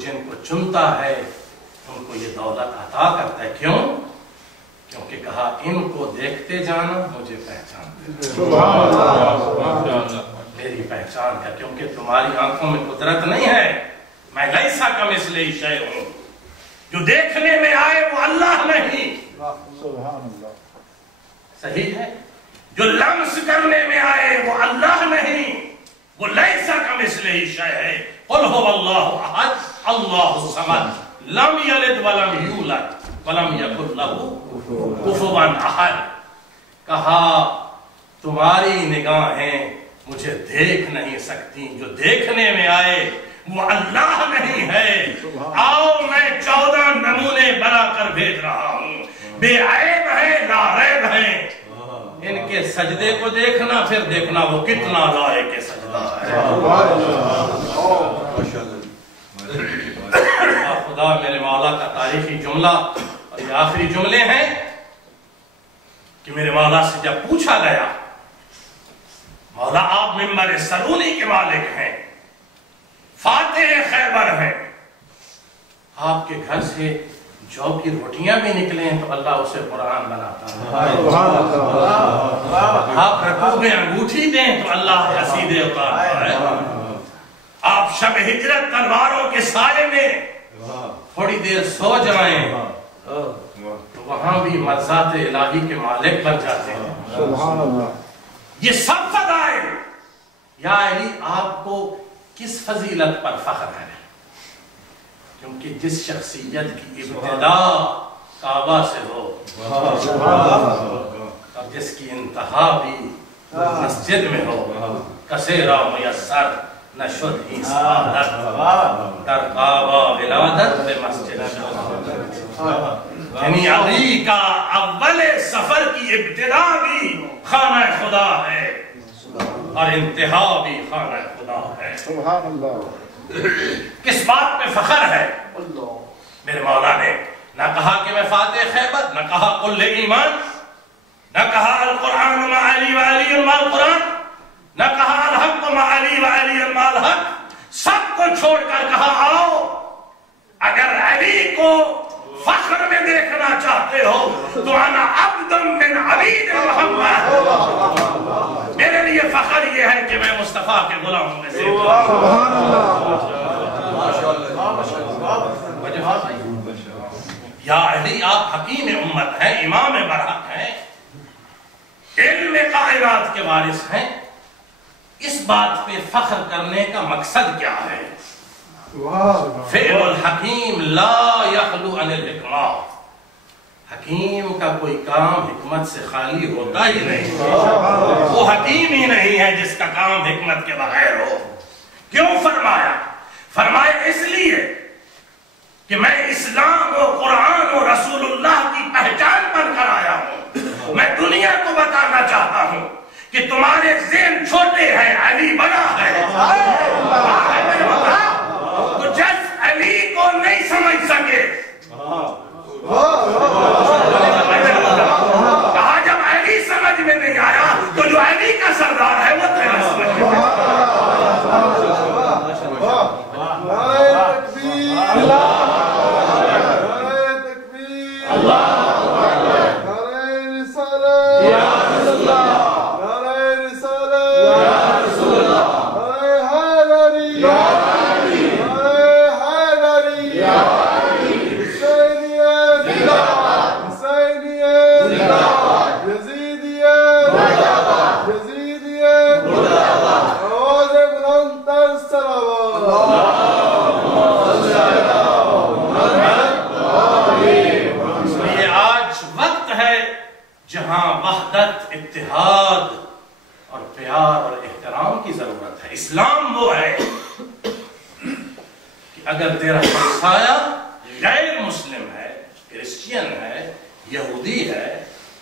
جن کو چنتا ہے ان کو یہ دولت عطا کرتا ہے. کیوں؟ کیونکہ کہا ان کو دیکھتے جانا مجھے پہچان میری پہچان ہے. کیونکہ تمہاری آنکھوں میں قدرت نہیں ہے. میں لیسا کمثلہ شیء ہوں. جو دیکھنے میں آئے وہ اللہ نہیں. صحیح ہے. جو لمس کرنے میں آئے وہ اللہ نہیں. وہ لیسا کمثلہ شیء ہے. قل هو اللہ احد اللہ الصمد لم یلد ولم یولد ولم یکن لہ کفوا احد. کہا تمہاری نگاہیں مجھے دیکھ نہیں سکتی. جو دیکھنے میں آئے وہ اللہ نہیں ہے. آؤ میں 14 نمونے بنا کر بھیج رہا ہوں. بے عیب ہیں لا ریب ہیں. ان کے سجدے کو دیکھنا پھر دیکھنا وہ کتنا لائق کے سجدہ ہے. خدا میرے مولا کا تاریخی جملہ اور یہ آخری جملے ہیں کہ میرے مولا سے جب پوچھا گیا مولا آپ منبر سرونی کے مالک ہیں فاتح خیبر ہیں آپ کے گھر سے جو کی روٹیاں بھی نکلیں تو اللہ اسے قرآن بناتا ہے. آپ رکوع میں انگوٹھی دیں تو اللہ قصیدے اتارتا ہے. آپ شب ہجرت تلواروں کے سائے میں تھوڑی دیر سو جائیں تو وہاں بھی مرضات الہی کے مالک بن جاتے ہیں. یہ سب فضائل یا علی آپ کو کس فضیلت پر فخر ہے؟ کیونکہ جس شخصیت کی ابتدا کعبہ سے ہو اور جس کی انتہا بھی مسجد میں ہو کثیرا میسر نشد ہی سعادت در کعبہ ولادت بے مسجد شہادت. یعنی علی کا اول سفر کی ابتدا بھی خانہ خدا ہے اور انتہا بھی خانہ خدا ہے. سبحان اللہ. کس بات پہ فخر ہے؟ میرے مولا نے نہ کہا کہ میں فاتح خیبر، نہ کہا قل ایمان، نہ کہا القرآن مع علی و علی مع القرآن، نہ کہا الحق مع علی و علی مع الحق. سب کو چھوڑ کر کہا آؤ اگر علی کو فخر میں دیکھنا چاہتے ہو تو انا عبد من عبید محمد. میرے لیے فخر یہ ہے کہ میں مصطفیٰ کے غلاموں میں سے یا علی آپ حکیم امت ہیں، امام برحق ہیں، علم کائنات کے وارث ہیں. اس بات پہ فخر کرنے کا مقصد کیا ہے؟ فعل الحکیم لا یخلو عن الحکمہ. حکیم کا کوئی کام حکمت سے خالی ہوتا ہی نہیں. وہ حکیم ہی نہیں ہے جس کا کام حکمت کے بغیر ہو. کیوں فرمایا؟ فرمایا اس لیے کہ میں اسلام و قرآن و رسول اللہ کی پہچان بن کر آیا ہوں. میں دنیا کو بتانا چاہتا ہوں کہ تمہارے ذہن چھوٹے ہیں، علی بڑا ہے. تو جس علی کو نہیں سمجھ سکے کہا جب علی سمجھ میں نہیں آیا تو جو علی کا سردار ہے وہ تیرا سمجھ میں اتحاد اور پیار اور احترام کی ضرورت ہے. اسلام وہ ہے کہ اگر تیرا ہمسایہ غیر مسلم ہے، کرسچین ہے، یہودی ہے،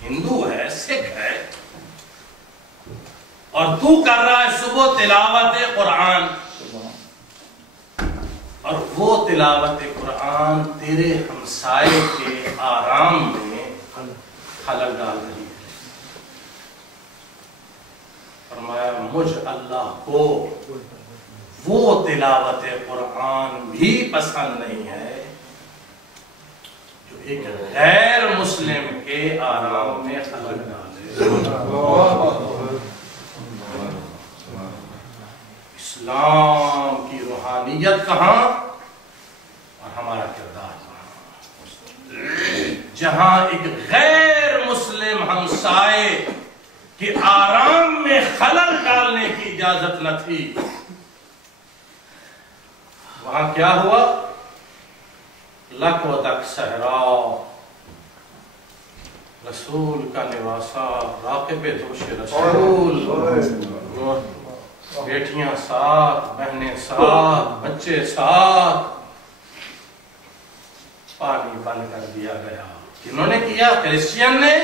ہندو ہے، سکھ ہے اور تو کر رہا ہے صبح تلاوت قرآن اور وہ تلاوت قرآن تیرے ہمسائے کے آرام میں خلل ڈال رہی ہے، فرمایا مجھ اللہ کو وہ تلاوت قرآن بھی پسند نہیں ہے جو ایک غیر مسلم کے آرام میں خلل ڈالے۔ اسلام کی روحانیت کہاں اور ہمارا کردار کہاں؟ جہاں ایک غیر مسلم ہمسائے کے آرام میں خلل ڈالنے کی اجازت نہ تھی، وہاں کیا ہوا؟ لک و دک صحرا، رسول کا نواسا، راقب دوش رسول، بیٹیاں ساتھ، بہنیں ساتھ، بچے ساتھ، پانی بند کر دیا گیا۔ کنہوں نے کیا؟ کرسچین نے،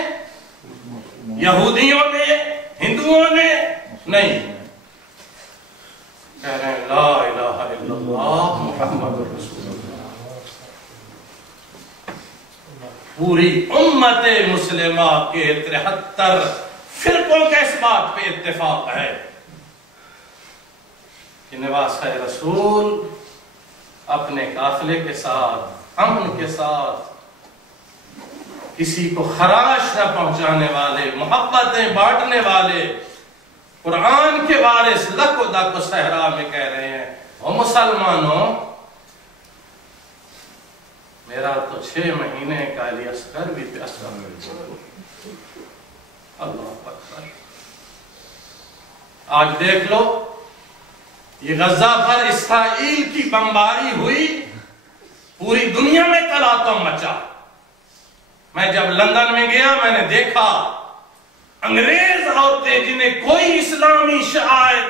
یہودیوں نے، ہندوؤں نے نہیں، کہہ رہے ہیں لا الہ الا اللہ محمد رسول اللہ۔ پوری امت مسلمہ کے 73 فرقوں کا اس بات پہ اتفاق ہے کہ نواسہ رسول اپنے قافلے کے ساتھ، امن کے ساتھ، کسی کو خراش نہ پہنچانے والے، محبتیں بانٹنے والے، قرآن کے وارث لک و دک و صحرا میں کہہ رہے ہیں او مسلمانوں، میرا تو 6 مہینے کا علی اصغر بھی پیاسا مل گیا۔ اللہ اکبر۔ آج دیکھ لو، یہ غزہ پر اسرائیل کی بمباری ہوئی، پوری دنیا میں تلاطم مچا۔ میں جب لندن میں گیا میں نے دیکھا انگریز عورتیں جنہیں کوئی اسلامی شعائر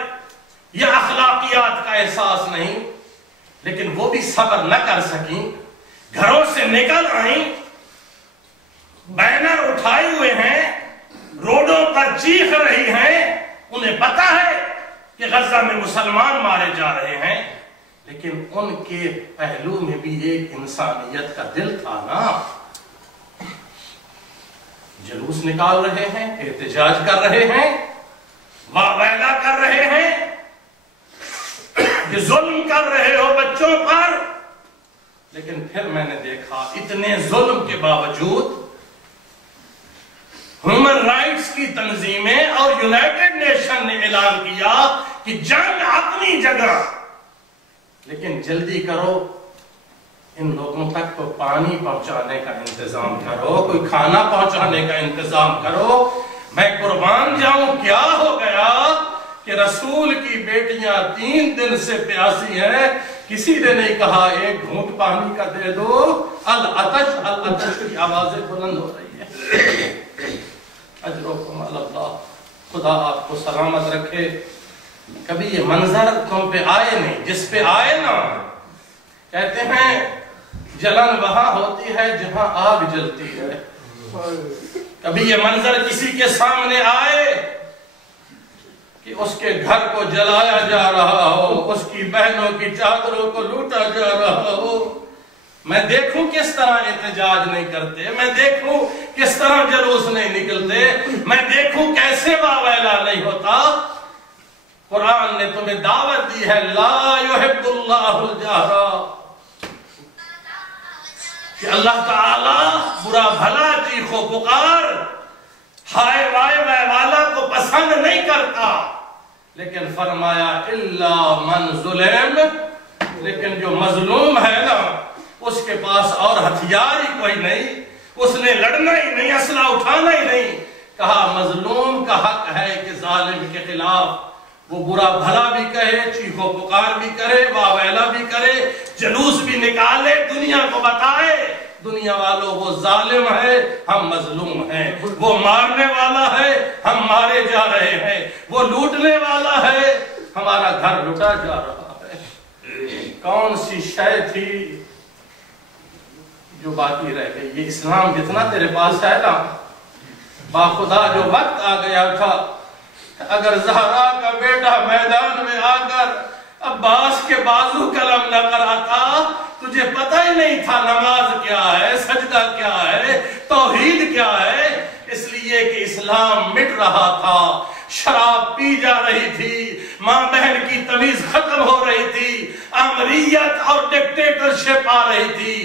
یا اخلاقیات کا احساس نہیں، لیکن وہ بھی صبر نہ کر سکیں، گھروں سے نکل آئیں، بینر اٹھائے ہوئے ہیں، روڈوں پر چیخ رہی ہیں، انہیں پتا ہے کہ غزہ میں مسلمان مارے جا رہے ہیں، لیکن ان کے پہلو میں بھی ایک انسانیت کا دل تھا نا۔ جلوس نکال رہے ہیں، احتجاج کر رہے ہیں، واویلا کر رہے ہیں کہ ظلم کر رہے ہو بچوں پر، لیکن پھر میں نے دیکھا اتنے ظلم کے باوجود ہیومن رائٹس کی تنظیمیں اور یونائٹڈ نیشن نے اعلان کیا کہ جنگ اپنی جگہ، لیکن جلدی کرو، ان لوگوں تک کو پانی پہنچانے کا انتظام کرو، کوئی کھانا پہنچانے کا انتظام کرو۔ میں قربان جاؤں، کیا ہو گیا کہ رسول کی بیٹیاں 3 دن سے پیاسی ہیں، کسی نے نہیں کہا ایک گھونٹ پانی کا دے دو، العطش العطش کی آوازیں بلند ہو رہی ہیں۔ اجرکم اللہ، خدا آپ کو سلامت رکھے۔ کبھی یہ منظر تم پہ آئے نہیں، جس پہ آئے نا، کہتے ہیں جلن وہاں ہوتی ہے جہاں آگ جلتی ہے۔ کبھی یہ منظر کسی کے سامنے آئے کہ اس کے گھر کو جلایا جا رہا ہو، اس کی بہنوں کی چادروں کو لوٹا جا رہا ہو، میں دیکھوں کس طرح احتجاج نہیں کرتے، میں دیکھوں کس طرح جلوس نہیں نکلتے، میں دیکھوں کیسے واویلا نہیں ہوتا۔ قرآن نے تمہیں دعوت دی ہے لا یحب اللہ الجہر، کہ اللہ تعالی برا بھلا چیخو پکار، ہائے وائے وائے والا کو پسند نہیں کرتا، لیکن فرمایا الا من ظلم، لیکن جو مظلوم ہے نا، اس کے پاس اور ہتھیار ہی کوئی نہیں، اس نے لڑنا ہی نہیں، اسلحہ اٹھانا ہی نہیں۔ کہا مظلوم کا حق ہے کہ ظالم کے خلاف وہ برا بھلا بھی کہے، چیخو پکار بھی کرے، واویلا بھی کرے، جلوس بھی نکالے، دنیا کو بتائے دنیا والوں وہ ظالم ہے، ہم مظلوم ہیں، وہ مارنے والا ہے، ہم مارے جا رہے ہیں، وہ لوٹنے والا ہے، ہمارا گھر لوٹا جا رہا ہے۔ کون سی شے تھی جو باقی رہ گئی؟ یہ اسلام جتنا تیرے پاس ہے نا، باخدا جو وقت آ گیا تھا، اگر زہرا کا بیٹا میدان میں آ کر عباس کے بازو قلم نہ کراتا، تجھے پتہ ہی نہیں تھا نماز کیا ہے، سجدہ کیا ہے، توحید کیا ہے۔ اس لیے لیے کہ اسلام مٹ رہا تھا، شراب پی جا رہی تھی، ماں بہن کی تمیز ختم ہو رہی تھی، آمریت اور ڈکٹیٹرشپ آ رہی تھی،